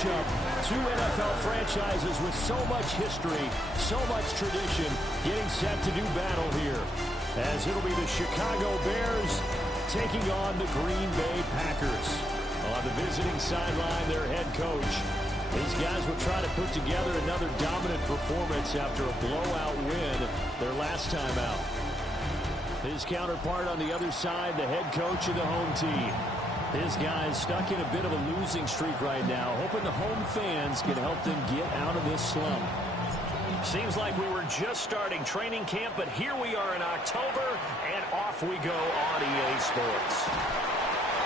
matchup. Two NFL franchises with so much history, so much tradition, getting set to do battle here. As it'll be the Chicago Bears taking on the Green Bay Packers. On the visiting sideline, their head coach. These guys will try to put together another dominant performance after a blowout win their last time out. His counterpart on the other side, the head coach of the home team. His guys stuck in a bit of a losing streak right now, hoping the home fans can help them get out of this slump. Seems like we were just starting training camp, but here we are in October, and off we go on EA Sports.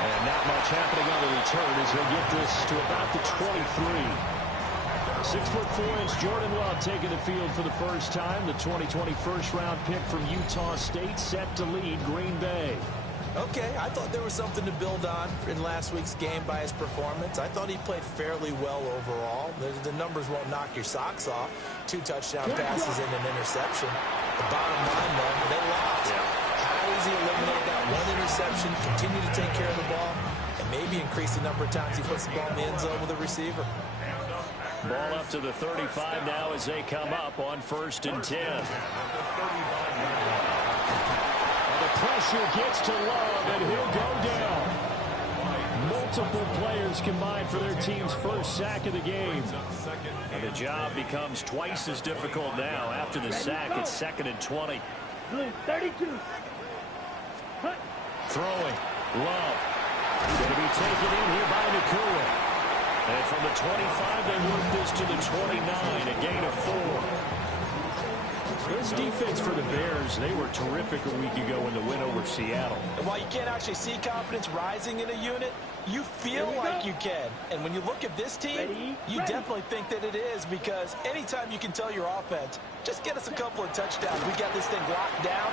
And not much happening on the return as he'll get this to about the 23. 6'4" Jordan Love taking the field for the first time. The 2020 first-round pick from Utah State set to lead Green Bay. Okay, I thought there was something to build on in last week's game by his performance. I thought he played fairly well overall. The numbers won't knock your socks off. 2 touchdown passes and an interception. The bottom line, though, they lost. How does he eliminate that one interception, continue to take care of the ball, and maybe increase the number of times he puts the ball in the end zone with a receiver? Ball up to the 35 now as they come up on 1st and 10. The pressure gets to Love, and he'll go down. Multiple players combined for their team's first sack of the game. And the job becomes twice as difficult now. After the sack, it's 2nd and 20. 32. Throwing. Love. Going to be taken in here by Nakua. And from the 25, they work this to the 29, a gain of 4. This defense for the Bears, they were terrific a week ago in the win over Seattle. And while you can't actually see confidence rising in a unit, you feel like you can. And when you look at this team, you definitely think that it is, because anytime you can tell your offense, just get us a couple of touchdowns, we got this thing locked down,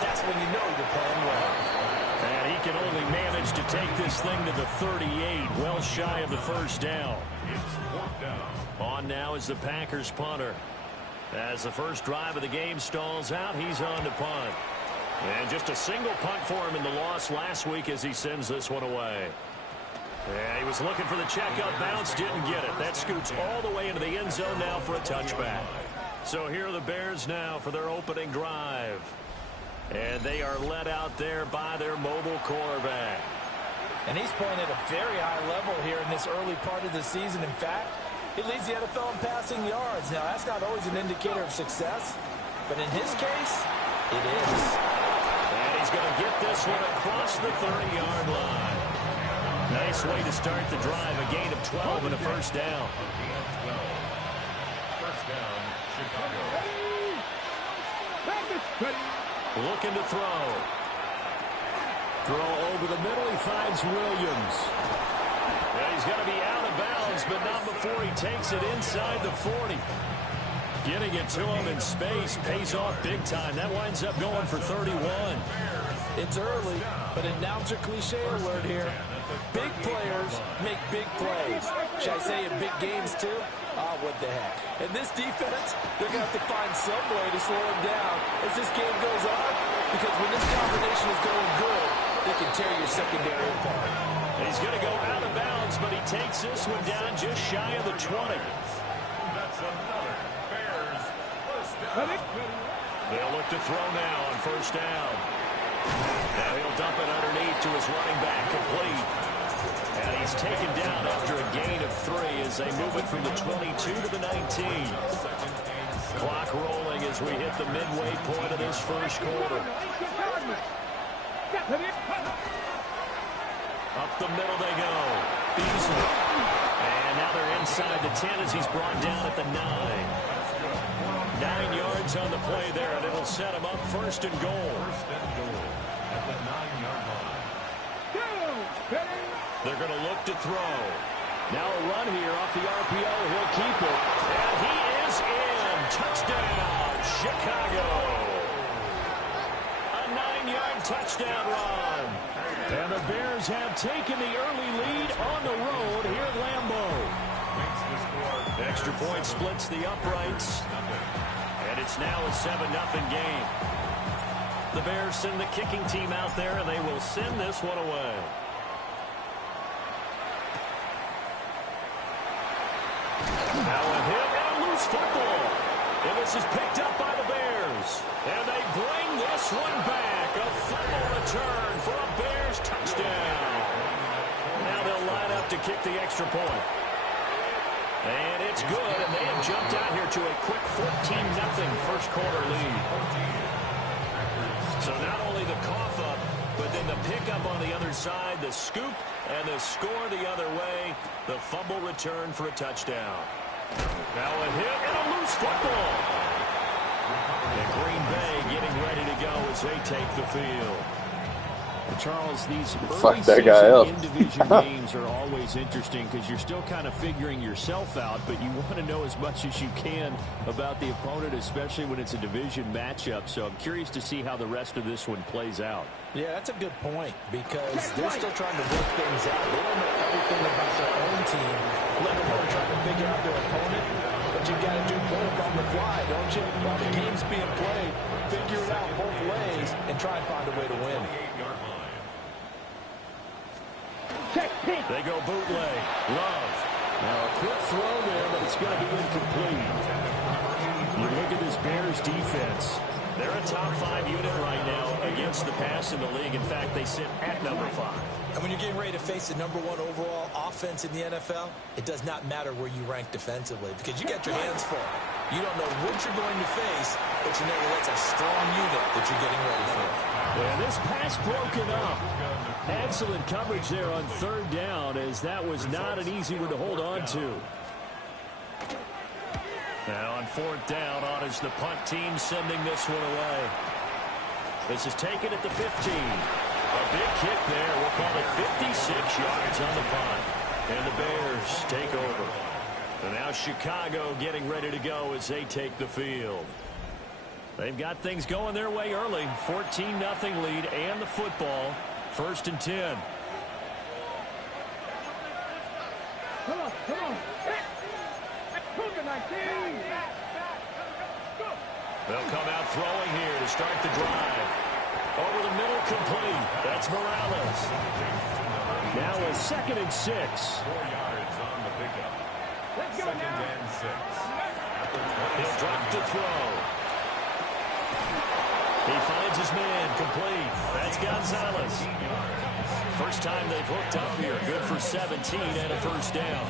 that's when you know you're playing well. And he can only manage to take this thing to the 38, well shy of the first down. On now is the Packers punter. As the first drive of the game stalls out, he's on to punt. And just a single punt for him in the loss last week as he sends this one away. Yeah, he was looking for the checkup bounce, didn't get it. That scoots all the way into the end zone now for a touchback. So here are the Bears now for their opening drive. And they are led out there by their mobile quarterback. And he's playing at a very high level here in this early part of the season. In fact, he leads the NFL in passing yards. Now, that's not always an indicator of success, but in his case, it is. And he's going to get this one across the 30-yard line. Nice way to start the drive, a gain of 12 and a first down. First down, Chicago. Looking to throw. Throw over the middle. He finds Williams. Yeah, he's going to be out of bounds, but not before he takes it inside the 40. Getting it to him in space pays off big time. That winds up going for 31. It's early, but announcer cliche alert here. Big players make big plays. Should I say in big games too? Oh, what the heck. And this defense, they're going to have to find some way to slow him down as this game goes on, because when this combination is going good, they can tear your secondary apart. He's going to go out of bounds, but he takes this one down just shy of the 20. That's another Bears first down. They'll look to throw now on first down. Now he'll dump it underneath to his running back, complete. And he's taken down after a gain of 3 as they move it from the 22 to the 19. Clock rolling as we hit the midway point of this first quarter. Up the middle they go. Beasley. And now they're inside the 10 as he's brought down at the 9. 9 yards on the play there, and it'll set him up first and goal. First and goal at the 9-yard line. They're going to look to throw. Now a run here off the RPO. He'll keep it. And he is in. Touchdown, Chicago. A 9-yard touchdown run. And the Bears have taken the early lead on the road here at Lambeau. Extra point splits the uprights. And it's now a 7-0 game. The Bears send the kicking team out there, and they will send this one away. Now a hit and a loose football. And this is picked up by the Bears. And they bring this one back. A fumble return for a Bears touchdown. Now they'll line up to kick the extra point. And it's good, and they have jumped out here to a quick 14-0 first quarter lead. So not only the cough up, but then the pickup on the other side, the scoop, and the score the other way, the fumble return for a touchdown. Now a hit and a loose football. And Green Bay getting ready to go as they take the field. Charles, these Fuck early that guy up. in-division games are always interesting because you're still kind of figuring yourself out, but you want to know as much as you can about the opponent, especially when it's a division matchup. So I'm curious to see how the rest of this one plays out. Yeah, that's a good point because they're still trying to work things out. They don't know everything about their own team, let alone trying to figure out their opponent. But you got to do both on the fly, don't you? While the game's being played, figure it out both ways and try and find a way to win. They go bootleg. Love. Now a quick throw there, but it's going to be incomplete. You look at this Bears defense. They're a top 5 unit right now against the pass in the league. In fact, they sit at number 5. And when you're getting ready to face the #1 overall offense in the NFL, it does not matter where you rank defensively because you got your hands full. You don't know what you're going to face, but you know that that's a strong unit that you're getting ready for. And this pass broken up. Excellent coverage there on third down, as that was not an easy one to hold on to. Now on fourth down, on is the punt team sending this one away. This is taken at the 15. A big kick there. We'll call it 56 yards on the punt. And the Bears take over. And now Chicago getting ready to go as they take the field. They've got things going their way early. 14-0 lead and the football. 1st and 10. Come on. They'll come out throwing here to start the drive. Over the middle, complete. That's Morales. Now a 2nd and 6. 4 yards on the pickup. Let's go 2nd now. and 6. He'll drop to throw. He finds his man, complete. That's Gonzalez. First time they've hooked up here. Good for 17 and a first down.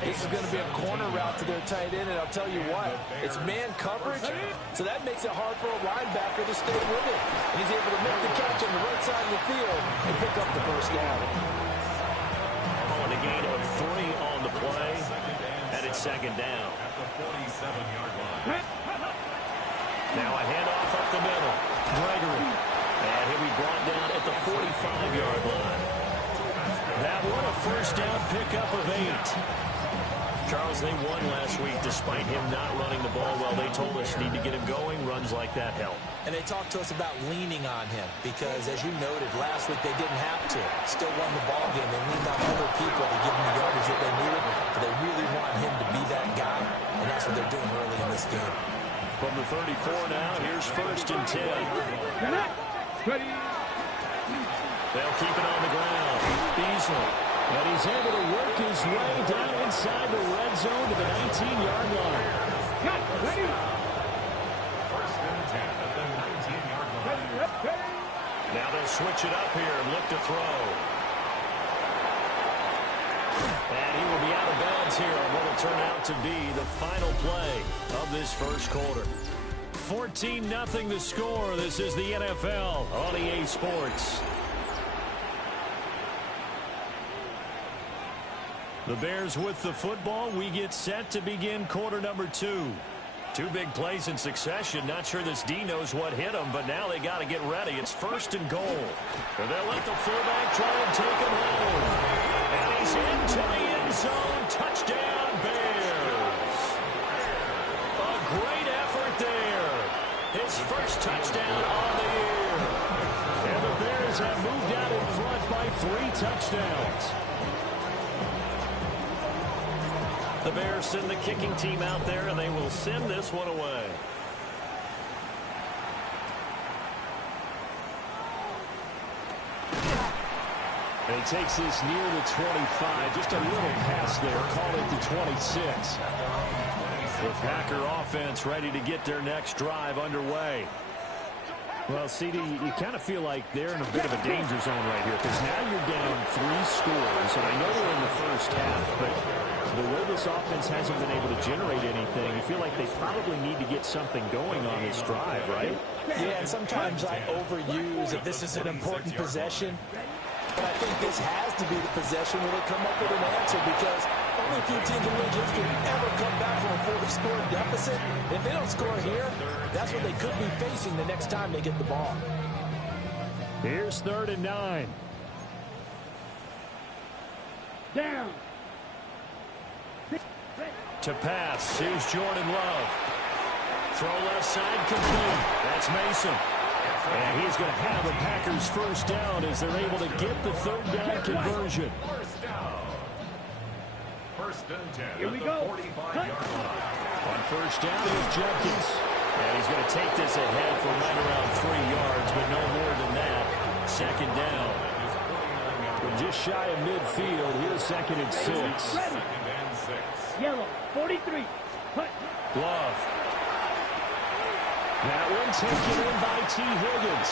This is going to be a corner route to their tight end, and I'll tell you what, it's man coverage, so that makes it hard for a linebacker to stay with it. And he's able to make the catch on the right side of the field and pick up the first down. On a gain of 3 on the play, and it's 2nd down. At the 47-yard line. Now a handoff up the middle. Gregory. And he'll be brought down at the 45-yard line. That one a first down pickup of 8. Charles, they won last week despite him not running the ball well. They told us need to get him going. Runs like that help. And they talked to us about leaning on him because, as you noted, last week they didn't have to. Still won the ball game. They leaned on other people to give them the yardage that they needed, but they really want him to be that guy, and that's what they're doing early in this game. From the 34 now, here's 1st and 10. Ready. They'll keep it on the ground. Beasley. And he's able to work his way down inside the red zone to the 19-yard line. Cut. Ready. 1st and 10 at the 19-yard line. Ready. Now they'll switch it up here and look to throw. And he will be out of bounds here on what will turn out to be the final play of this first quarter. 14-0 the score. This is the NFL on EA Sports. The Bears with the football. We get set to begin quarter number 2. 2 big plays in succession. Not sure this D knows what hit him, but now they got to get ready. It's 1st and goal. And they'll let the fullback try and take him home. And he's into the end zone. Touchdown, Bears. A great effort there. His first touchdown on the year. And the Bears have moved out in front by 3 touchdowns. The Bears send the kicking team out there, and they will send this one away. He takes this near the 25. Just a little pass there. Call it the 26. The Packer offense ready to get their next drive underway. Well, CD, you kind of feel like they're in a bit of a danger zone right here because now you're down 3 scores. And I know they're in the first half, but the way this offense hasn't been able to generate anything, you feel like they probably need to get something going on this drive, right? Yeah, and sometimes I overuse that this is an important possession. But I think this has to be the possession where they come up with an answer because only a few teams in league history ever come back from a 4-score deficit. If they don't score here, that's what they could be facing the next time they get the ball. Here's 3rd and 9. Down. To pass. Here's Jordan Love. Throw left side complete. That's Mason. And he's going to have the Packers first down as they're able to get the 3rd down conversion. First and 10. Here we go. 45-yard line. On first down is Jenkins. And he's going to take this ahead for right around 3 yards, but no more than that. 2nd down. From just shy of midfield, here's 2nd and 6. Second and 6. Yellow. 43. Hut. Love. That one taken in by T. Higgins.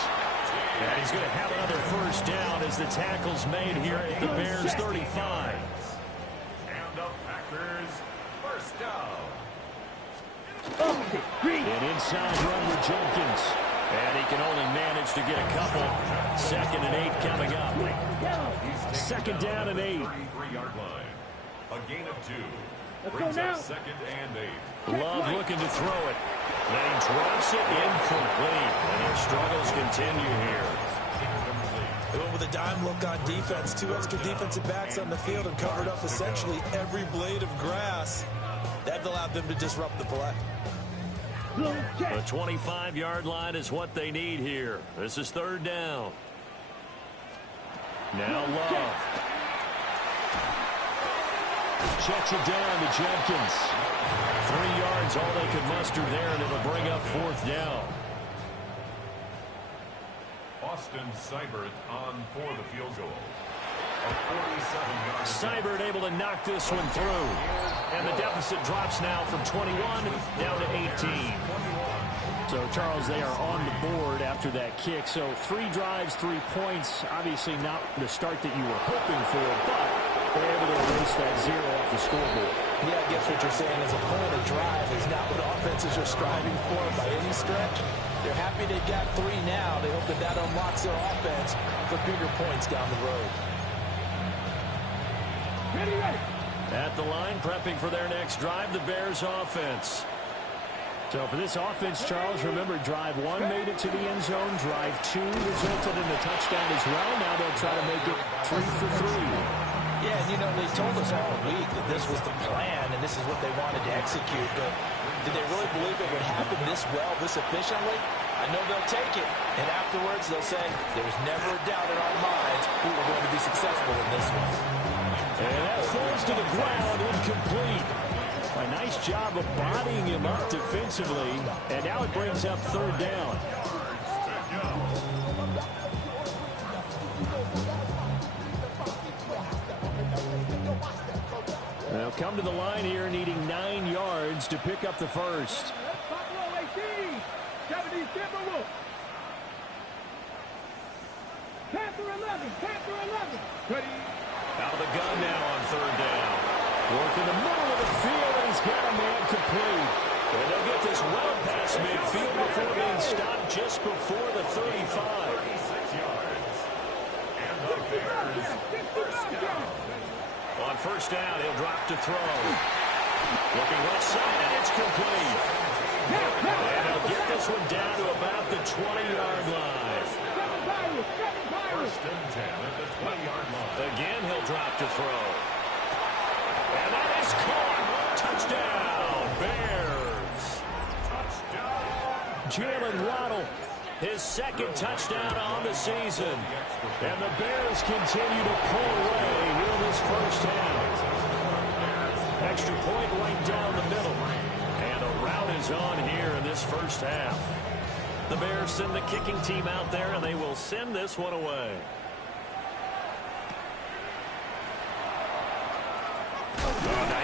And he's going to have another first down as the tackle's made here at the Bears 35. And the Packers first down. An inside run with Jenkins. And he can only manage to get a couple. 2nd and 8 coming up. 2nd down and 8. 33-yard line. A gain of 2. Let's go now. 2nd and 8. Love looking to throw it. Then he drops it incomplete. And their struggles continue here. They went with a dime look on defense. 2 extra defensive backs on the field and covered up essentially every blade of grass. That allowed them to disrupt the play. The 25-yard line is what they need here. This is 3rd down. Now Love. Checks it down to Jenkins. 3 yards, all they could muster there, and it'll bring up 4th down. Austin Seibert on for the field goal. A 47-yard. Seibert able to knock this one through. And the deficit drops now from 21 down to 18. So, Charles, they are on the board after that kick. So, 3 drives, 3 points. Obviously not the start that you were hoping for, but they're able to erase that 0 off the scoreboard. Yeah, I guess what you're saying is a point of drive is not what offenses are striving for by any stretch. They're happy they got 3 now. They hope that that unlocks their offense for bigger points down the road. Ready. At the line, prepping for their next drive, the Bears offense. So for this offense, Charles, remember, drive 1 made it to the end zone. Drive 2 resulted in a touchdown as well. Now they'll try to make it 3 for 3. Yeah, and you know, they told us all week that this was the plan and this is what they wanted to execute. But did they really believe it would happen this well, this efficiently? I know they'll take it. And afterwards, they'll say, there's never a doubt in our minds we were going to be successful in this one. And that falls to the ground, incomplete. A nice job of bodying him up defensively. And now it brings up 3rd down. They'll come to the line here needing 9 yards to pick up the first. Ready. Out of the gun now on 3rd down. Work in the middle of the field, and he's got a man complete. And they'll get this well past midfield before being stopped just before the 35. 36 yards. And the Bears first down. On first down, he'll drop to throw. Looking left side, and it's complete. And he'll get this one down to about the 20-yard line. First and 10 at the 20-yard line. Again, he'll drop to throw. And that is caught. Touchdown, Bears. Touchdown. Jalen Waddle, his 2nd touchdown on the season. And the Bears continue to pull away here in this first half. Extra point right down the middle. And a rout is on here in this first half. The Bears send the kicking team out there, and they will send this one away.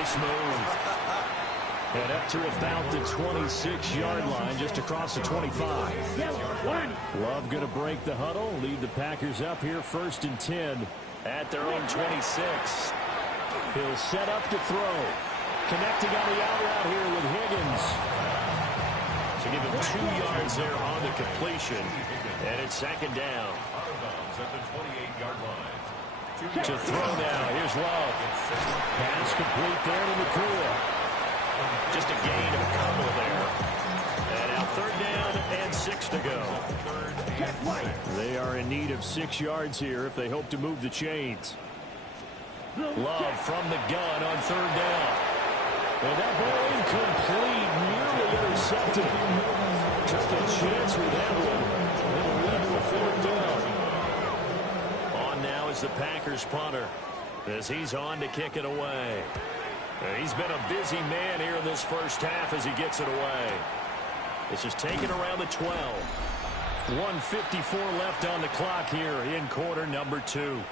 Nice move. And up to about the 26-yard line, just across the 25. Love going to break the huddle, lead the Packers up here 1st and 10 at their own 26. He'll set up to throw. Connecting on the out route here with Higgins. So give him 2 yards there on the completion. And it's 2nd down. At the 28-yard line. To throw now. Here's Love. Pass complete there to McCool. Just a gain of a couple there. And now 3rd down and 6 to go. They are in need of 6 yards here if they hope to move the chains. Love from the gun on 3rd down. And that ball incomplete, nearly intercepted. Took a chance with that one. It'll lead to a 4th down. On now is the Packers punter as he's on to kick it away. He's been a busy man here in this first half as he gets it away. This is taken around the 12. 1:54 left on the clock here in quarter number 2.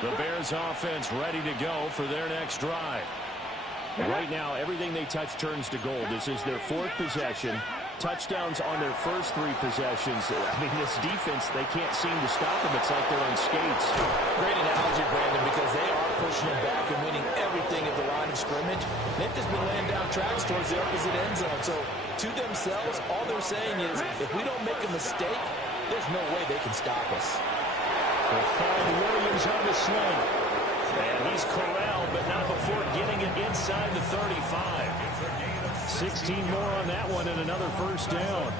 The Bears offense ready to go for their next drive. Right now, everything they touch turns to gold. This is their 4th possession. Touchdowns on their first 3 possessions. I mean, this defense, they can't seem to stop them. It's like they're on skates. Great analogy, Brandon, because they are pushing them back and winning everything at the line of scrimmage. They've just been laying down tracks towards the opposite end zone. So, to themselves, all they're saying is, if we don't make a mistake, there's no way they can stop us. They'll find Williams on the sling. And he's corralled, but not before getting it inside the 35. 16 more on that one and another 1st down.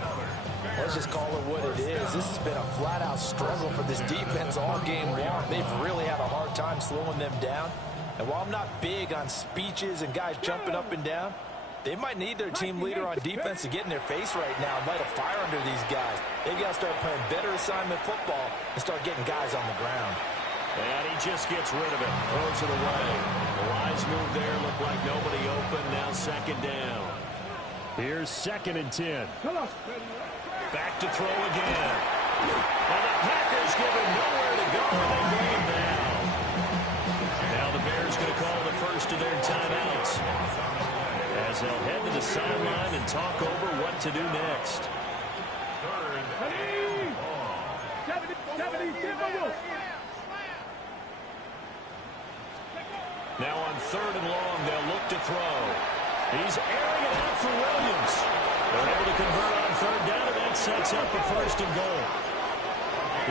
Let's just call it what it is. This has been a flat-out struggle for this defense all game long. They've really had a hard time slowing them down. And while I'm not big on speeches and guys jumping up and down, they might need their team leader on defense to get in their face right now and light a fire under these guys. They've got to start playing better assignment football and start getting guys on the ground. And he just gets rid of it. Throws it away. The wise move there. Looked like nobody open. Now 2nd down. Here's 2nd and 10. Back to throw again. And the Packers give him nowhere to go. They bring him down. Now the Bears going to call the first of their timeouts as they'll head to the sideline and talk over what to do next. Now on 3rd and long, they'll look to throw. He's airing it out for Williams. They're able to convert on 3rd down, and that sets up a 1st and goal.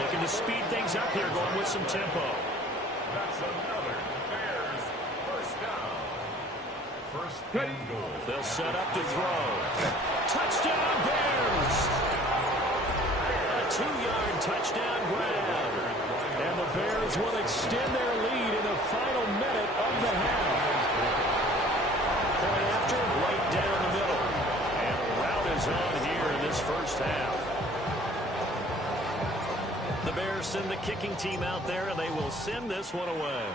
Looking to speed things up here, going with some tempo. That's another Bears 1st down. 1st and goal. They'll set up to throw. Touchdown, Bears! A 2-yard touchdown grab. And the Bears will extend their lead in the final minute of the half. Point after, right down the middle. And the route is on here in this first half. The Bears send the kicking team out there, and they will send this one away.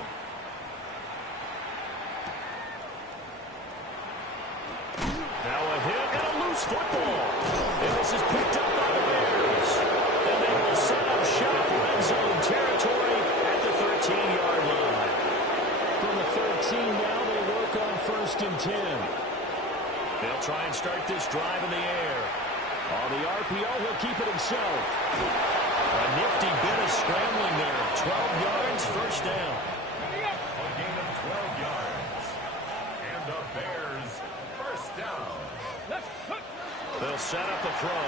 Now a hit and a loose football. And this is picked up by the Bears. And they will set up shop red zone territory at the 13-yard line. From the 13 now, they work on 1st and 10. They'll try and start this drive in the air. On the RPO, he'll keep it himself. A nifty bit of scrambling there. 12 yards, 1st down. A gain of 12 yards. And the Bears 1st down. They'll set up a throw.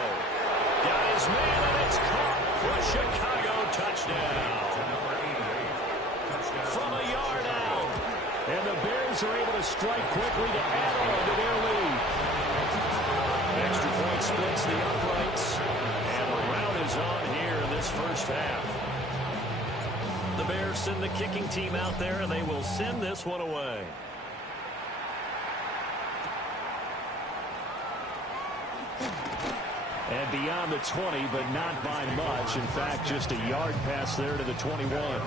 Got his man, and it's caught for a Chicago touchdown. From a yard out. And the Bears are able to strike quickly to add on to their lead. Extra point splits the uprights. And the route is on here in this first half. The Bears send the kicking team out there, and they will send this one away. And beyond the 20, but not by much. In fact, just a yard pass there to the 21.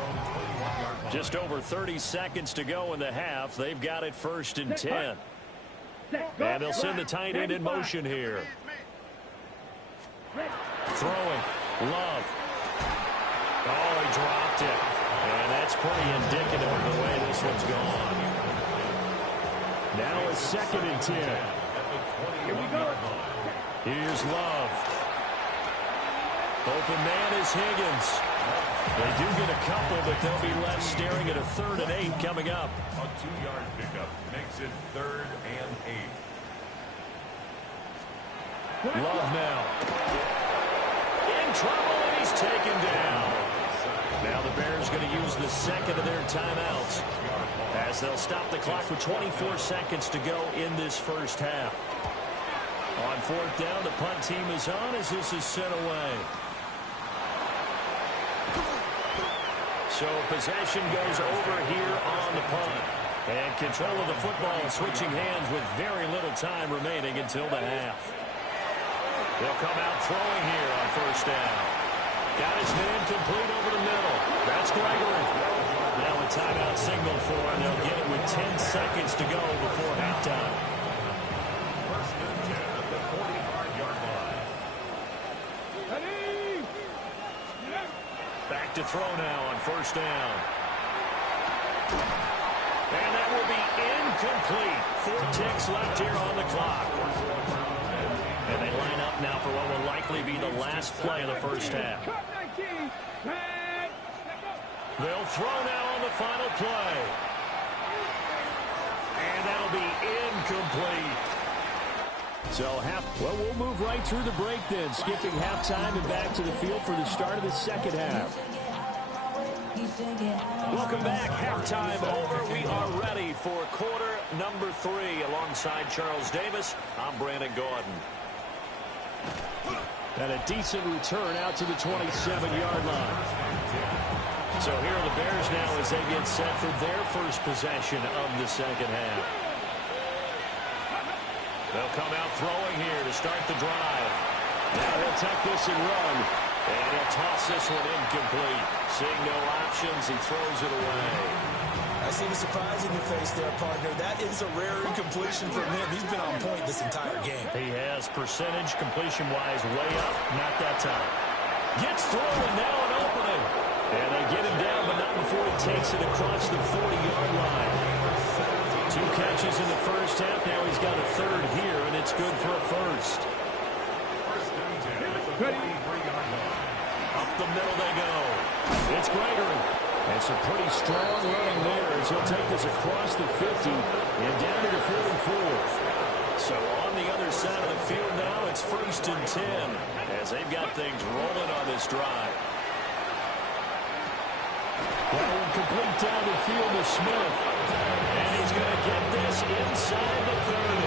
Just over 30 seconds to go in the half. They've got it 1st and 10. And they'll send the tight end in motion here. Throwing. Love. dropped it. And that's pretty indicative of the way this one's gone. Now a 2nd and 10. Here we go. Here's Love. Open man is Higgins. They do get a couple, but they'll be left staring at a 3rd and 8 coming up. A 2-yard pickup makes it 3rd and 8. Love now. In trouble, and he's taken down. Now the Bears going to use the 2nd of their timeouts as they'll stop the clock with 24 seconds to go in this first half. On 4th down, the punt team is on as this is sent away. So possession goes over here on the punt. And control of the football switching hands with very little time remaining until the half. They'll come out throwing here on 1st down. Got his man complete over the middle. That's Gregory. Now a timeout signal for him. They'll get it with 10 seconds to go before halftime. 1st and 10 at the 40-yard line. Back to throw now on 1st down. And that will be incomplete. 4 ticks left here on the clock. And they line up now for what will likely be the last play of the first half. They'll throw now on the final play. And that'll be incomplete. So well, we'll move right through the break then, skipping halftime and back to the field for the start of the 2nd half. Welcome back. Halftime over. We are ready for quarter number 3. Alongside Charles Davis, I'm Brandon Gordon. And a decent return out to the 27-yard line. So here are the Bears now as they get set for their first possession of the 2nd half. They'll come out throwing here to start the drive. Now he'll take this and run. And he'll toss this one incomplete. Seeing no options, he throws it away. I see the surprise in your face there, partner. That is a rare incompletion from him. He's been on point this entire game. He has percentage completion-wise way up. Not that time. Gets through and now an opening. And they get him down, but not before he takes it across the 40-yard line. 2 catches in the first half. Now he's got a 3rd here, and it's good for a 1st. 1st and 10 at the 43-yard line. Up the middle they go. It's Gregory. And some pretty strong running there as he'll take this across the 50 and down to the 44. So on the other side of the field now, it's 1st and 10 as they've got things rolling on this drive. That one complete down the field to Smith. And he's going to get this inside the 30.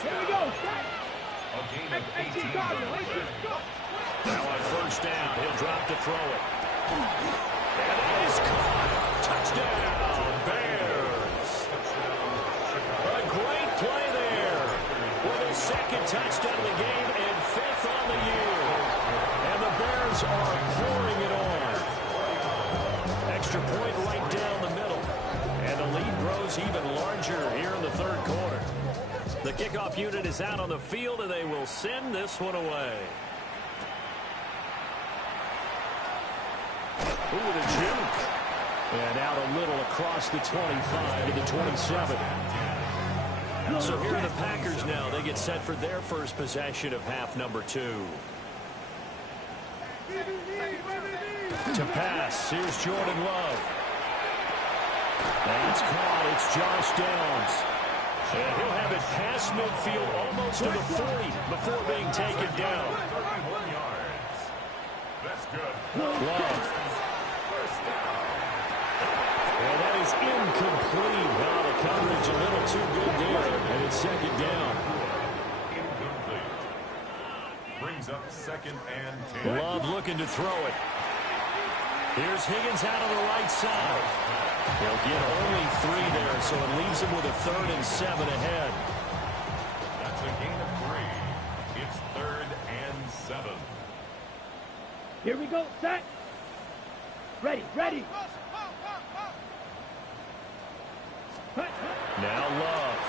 Here we go. A gain of 18 yards. Now on 1st down, he'll drop to throw it. And it is caught. Touchdown, Bears. A great play there. With his 2nd touchdown of the game and 5th on the year. And the Bears are pouring it on. Extra point right down the middle. And the lead grows even larger here in the 3rd quarter. The kickoff unit is out on the field, and they will send this one away. Ooh, the juke. And out a little across the 25 to the 27. So here are the Packers now. They get set for their first possession of half number 2. To pass, here's Jordan Love. That's caught. It's Josh Downs. And he'll have it past midfield almost to the 40 before being taken down. 31 yards. That's good. Love. And that is incomplete. Wow, the coverage a little too good there. And it's 2nd down. Incomplete. Brings up 2nd and 10. Love looking to throw it. Here's Higgins out on the right side. He'll get only 3 there, so it leaves him with a 3rd and 7 ahead. That's a gain of 3. It's 3rd and 7. Here we go. Set. Ready. Now Love.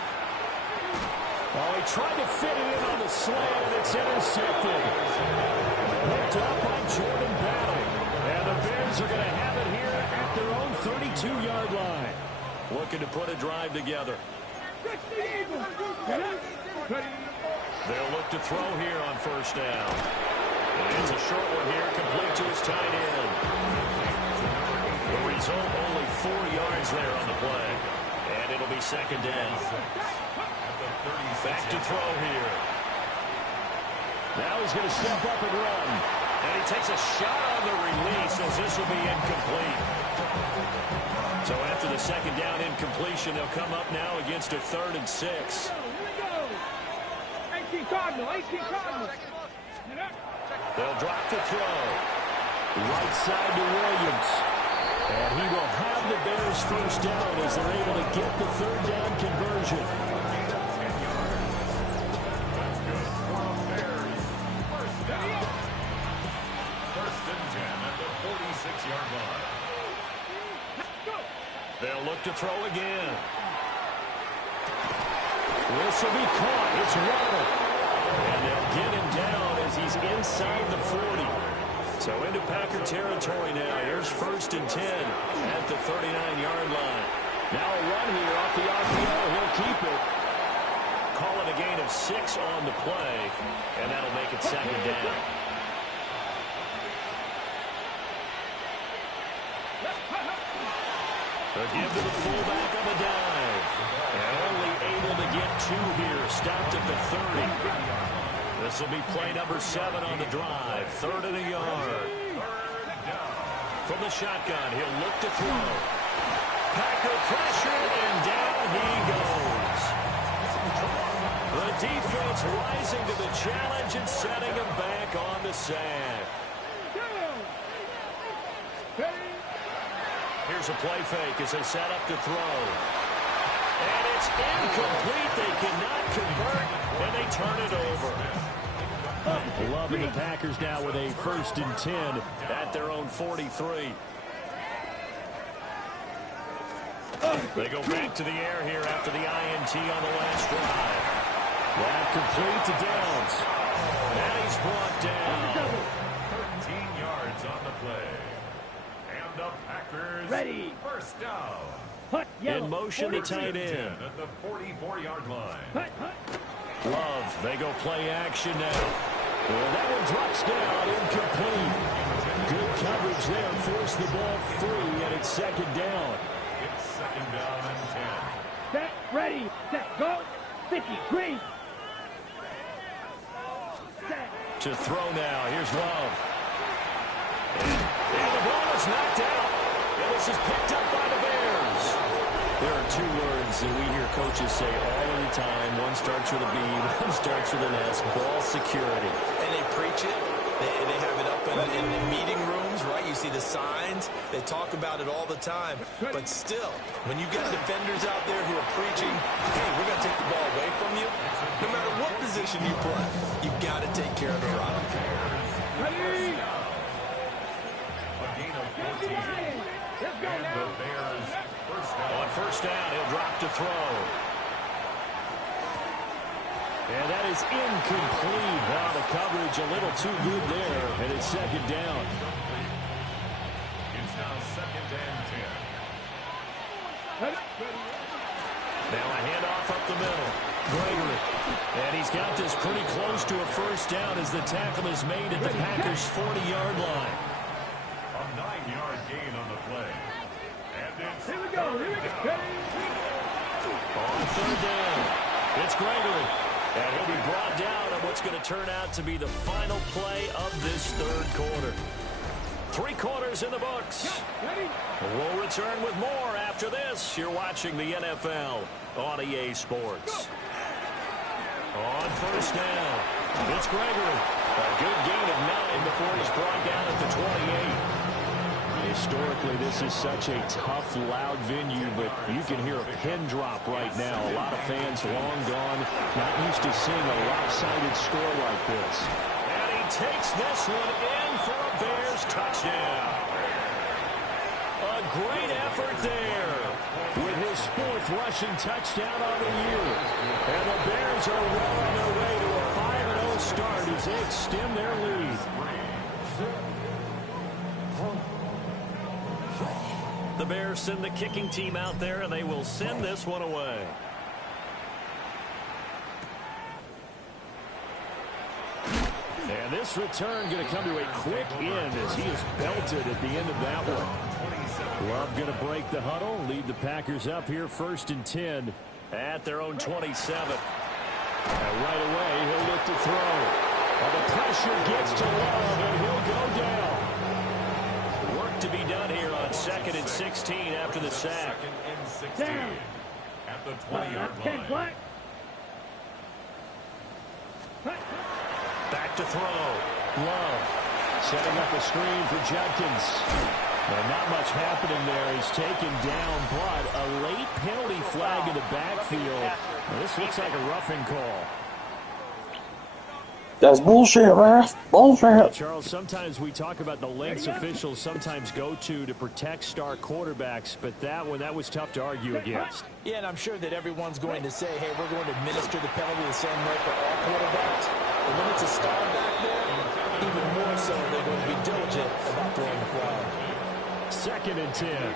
Oh, he tried to fit it in on the slant, and it's intercepted. 32-yard line. Looking to put a drive together. They'll look to throw here on first down. It's a short one here, complete to his tight end. The result, only 4 yards there on the play. And it'll be second down. Back to throw here. Now he's going to step up and run. And he takes a shot on the release as this will be incomplete. So after the second down incompletion, they'll come up now against a 3rd and 6. Here we go. 18 Cardinal. They'll drop the throw. Right side to Williams. And he will have the Bears first down as they're able to get the 3rd down conversion. They'll look to throw again. This will be caught. It's Waddle. And they'll get him down as he's inside the 40. So into Packer territory now. Here's 1st and 10 at the 39-yard line. Now a run here off the RPO. He'll keep it. Call it a gain of 6 on the play, and that'll make it second down. A give to the fullback on the dive. And only able to get 2 here. Stopped at the 30. This will be play number 7 on the drive. 3rd and a yard. From the shotgun, he'll look to throw. Packer pressure, and down he goes. The defense rising to the challenge and setting him back on the sack. Here's a play fake as they set up to throw. And it's incomplete. They cannot convert, and they turn it over. Loving the Packers now with a 1st and 10 at their own 43. They go back to the air here after the INT on the last drive. That complete to Downs. And he's brought down. 13 yards on the play. And the Packers Ready. first down. Hut, yellow. In motion to 43. tight end. At the 44-yard line. Hut, hut. Love, they go play action now. Well, that one drops down, incomplete. Good coverage there. Force the ball free, and it's second down. It's second down and 10. Set, ready, set, go. 53. Set. To throw now, here's Love. And the ball is knocked out. And this is picked up by the Bears. There are 2 words that we hear coaches say all of the time. One starts with a B, one starts with an S. Ball security. And they preach it. They have it up in the meeting rooms, right? You see the signs. They talk about it all the time. But still, when you got defenders out there who are preaching, hey, we're going to take the ball away from you, no matter what position you play, you've got to take care of the rock. Ready. A gain of 14. Let's go And the now. Bears first down. On first down, he'll drop to throw. And that is incomplete. Wow, the coverage a little too good there, and it's second down. It's now second and 10. Now a handoff up the middle. Gregory. And he's got this pretty close to a first down as the tackle is made at the Packers' 40-yard line. A 9-yard gain on the play. And it's Here we go. On third down, it's Gregory. And he'll be brought down on what's going to turn out to be the final play of this 3rd quarter. 3 quarters in the books. Ready. We'll return with more after this. You're watching the NFL on EA Sports. On first down, it's Gregory. A good gain of 9 before he's brought down at the 28. Historically, this is such a tough, loud venue, but you can hear a pin drop right now. A lot of fans long gone, not used to seeing a lopsided score like this. And he takes this one in for a Bears touchdown. A great effort there. With his 4th rushing touchdown on the year. And the Bears are well on their way to a 5-0 start as they extend their lead. The Bears send the kicking team out there, and they will send this one away. And this return going to come to a quick end as he is belted at the end of that one. Love going to break the huddle, lead the Packers up here 1st and 10 at their own 27. And right away, he'll look to throw. And the pressure gets to Love, and he'll go down. Work to be done here on 2nd and 16 after the sack. 2nd and 16 at the 20-yard line. Back to throw. Love setting up a screen for Judkins. And not much happening there. He's taken down, but a late penalty flag in the backfield. Now, this looks like a roughing call. That's bullshit, man. Bullshit. Charles, sometimes we talk about the lengths officials sometimes go to protect star quarterbacks, but that one, that was tough to argue against. Yeah, and I'm sure that everyone's going to say, hey, we're going to administer the penalty the same way for all quarterbacks. But when it's a star back there, even more so, they're going to be diligent about throwing the flag. 2nd and 10.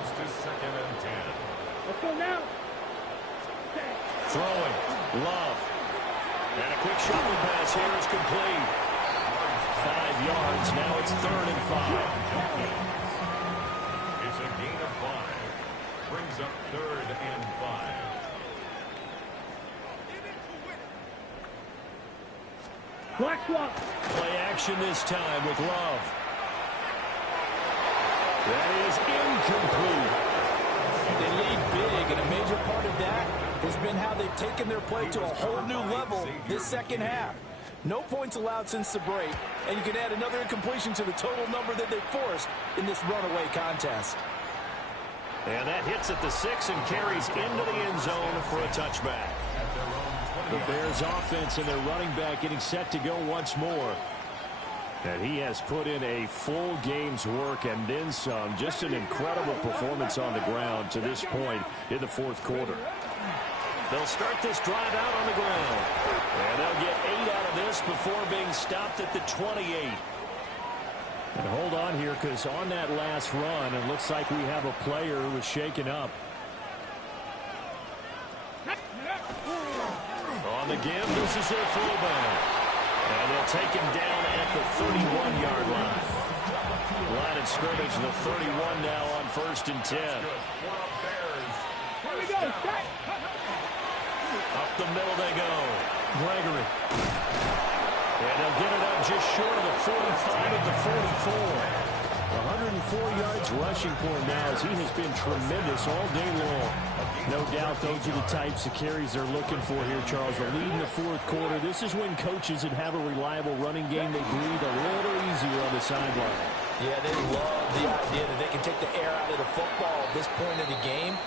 Let's go now. Throwing. Love. And a quick shuffle pass here is complete. 5 yards. Now it's 3rd and 5. It's a gain of 5. Brings up 3rd and 5. Black swap. Play action this time with Love. That is incomplete. They lead big, and a major part of that has been how they've taken their play to a whole new level this second half. No points allowed since the break, and you can add another incompletion to the total number that they forced in this runaway contest. And that hits at the 6 and carries into the end zone for a touchback. The Bears offense and their running back getting set to go once more. And he has put in a full game's work and then some. Just an incredible performance on the ground to this point in the 4th quarter. They'll start this drive out on the ground. And they'll get 8 out of this before being stopped at the 28. And hold on here, because on that last run, it looks like we have a player who was shaken up. On the give, this is their fullback. And they'll take him down at the 31-yard line. Line of scrimmage, the 31 now on 1st and 10. Here we go. Up the middle they go. Gregory. And they'll get it up just short of the 45 at the 44. 104 yards rushing for him now as he has been tremendous all day long. No doubt those are the types of carries they're looking for here, Charles. The lead in the 4th quarter. This is when coaches that have a reliable running game, they breathe a little easier on the sideline. Yeah, they love the idea that they can take the air out of the football at this point of the game.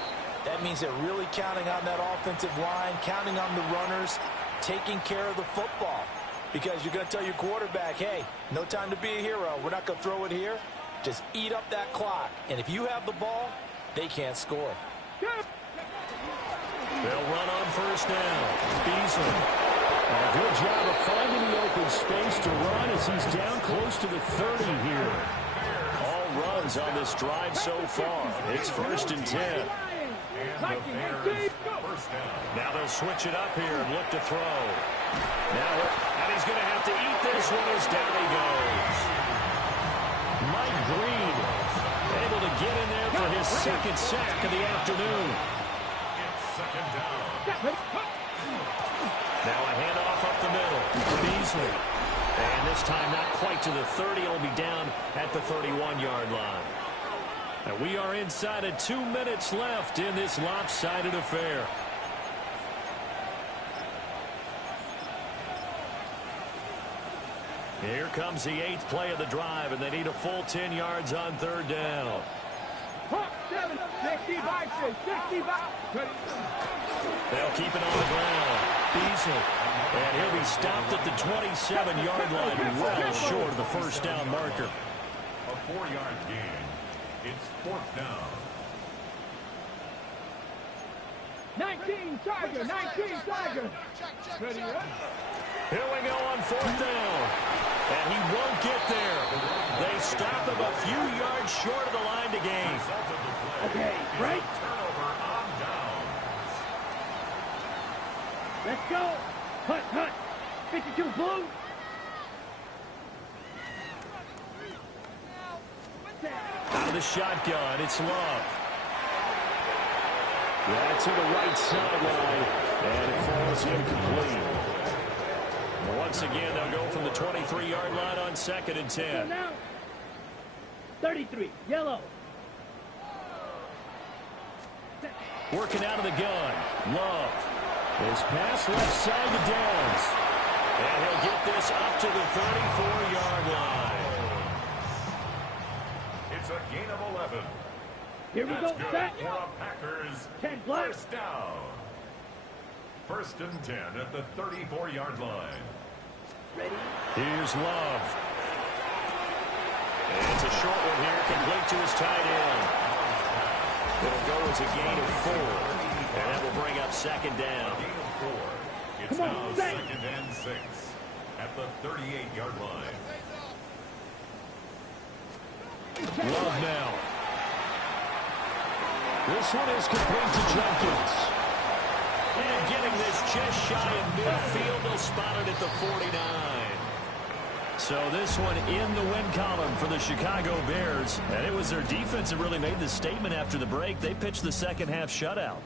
That means they're really counting on that offensive line, counting on the runners, taking care of the football. Because you're going to tell your quarterback, hey, no time to be a hero. We're not going to throw it here. Just eat up that clock. And if you have the ball, they can't score. They'll run on 1st down. Beasley. And a good job of finding the open space to run as he's down close to the 30 here. All runs on this drive so far. It's 1st and 10. Now they'll switch it up here and look to throw. And he's going to have to eat this one as down he goes. Mike Green able to get in there for his 2nd sack of the afternoon. Now a handoff up the middle. Beasley. And this time not quite to the 30. It'll be down at the 31-yard line. And we are inside of 2 minutes left in this lopsided affair. Here comes the 8th play of the drive, and they need a full 10 yards on 3rd down. 65. They'll keep it on the ground. Beasley. And he'll be stopped at the 27-yard line, well short of the 1st down marker. A 4-yard gain. It's 4th down. 19 Tiger. Ready up. Here we go on 4th down. And he won't get there. They stop him a few yards short of the line to gain. Okay, right. Turnover on downs. Let's go. Cut. 52 blue. Out of the shotgun, it's Love. That's to the right sideline, and it falls incomplete. Once again, they'll go from the 23-yard line on 2nd and 10. Now. 33, yellow. Working out of the gun, Love. His pass left side to Downs. And he'll get this up to the 34-yard line. It's a gain of 11. Here we That's go. good Set. for a Packers 10 black. first down. 1st and 10 at the 34-yard line. Ready. Here's Love. And it's a short one here, complete to his tight end. It'll go as a gain of 4. And that will bring up 2nd down. Gain of 4. It's Come on, now set. 2nd and 6 at the 38-yard line. Love now. This one is complete to Jenkins. And getting this just shy of midfield, they'll spot it at the 49. So this one in the win column for the Chicago Bears. And it was their defense that really made the statement after the break. They pitched the second half shutout.